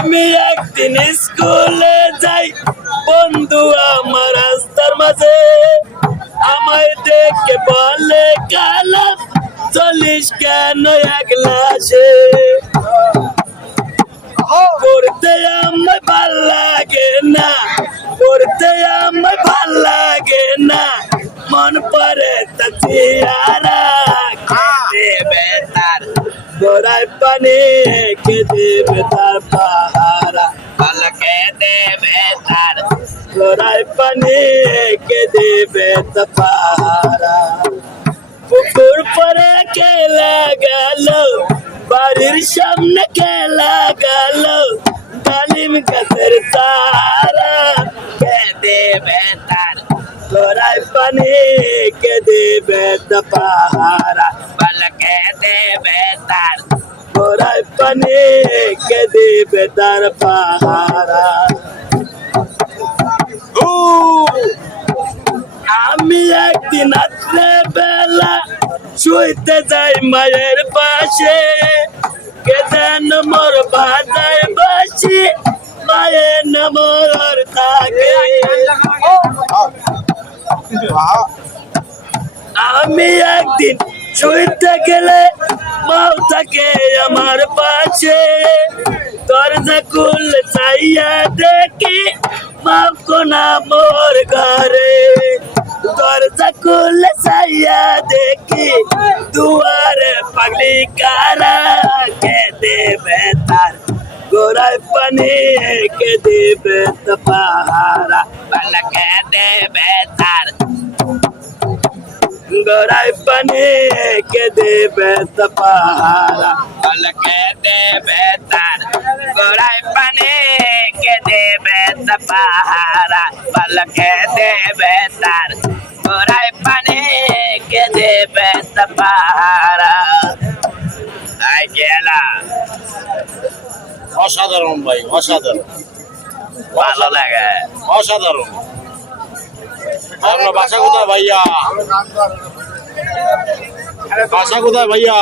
আমি একদিন স্কুলে যাই। বন্ধু আমার রাস্তার মাঝে। আমায় দেখে বলে, কালা চল্লিশ কেন একলা সে পড়তে আমায় ভালো লাগে না, পড়তে আমায় ভালো লাগে না। মন পরে দেবে তার গোড়ায় পানি কে দেবে তার পাহারা পালকে দেবে তার গোড়ায় পানি কে দেবে তার পাহারা পুকুর পরে খেলা গেল বাড়ির সামনে খেলা গেল ডালিম গাছের তারা কে দেবে তার গোড়ায় পানি কে দেবে তা পাহারা পালকে দেবে তার গোড়ায় পানি কে দেবে তার পাহারা আমি একদিন রাত্রে বেলা শুইতে যাই মায়ের পাশে কে যেন মোর বাজায় বাসি মায়ের নমর থাকে আমি একদিন শুইতে গেলে মাও থাকে আমার পাশে দরজা খুল চাইয়া দেখি মাও কোনা মোর ঘরে দরজা খুল চাইয়া দেখি দুয়ারে পাগলি কারা কে দেবে তার গোড়ায় পানি কে দেবে তো পাহারা পালা কে দেবে তার গোড়ায় পানি কে দেবে তো পালকে দেবে তার গোড়ায় পানি কে দেবে তো পাহারা পালকে দেবে তার গোড়ায় পানি কে দেবে তো পাহারা আই গেলা অসাধারণ ভাই অসাধারণ। ভালো লাগে। অসাধারণ। আপনার বাসা কোথায় ভাইয়া। বাসা কোথায় ভাইয়া।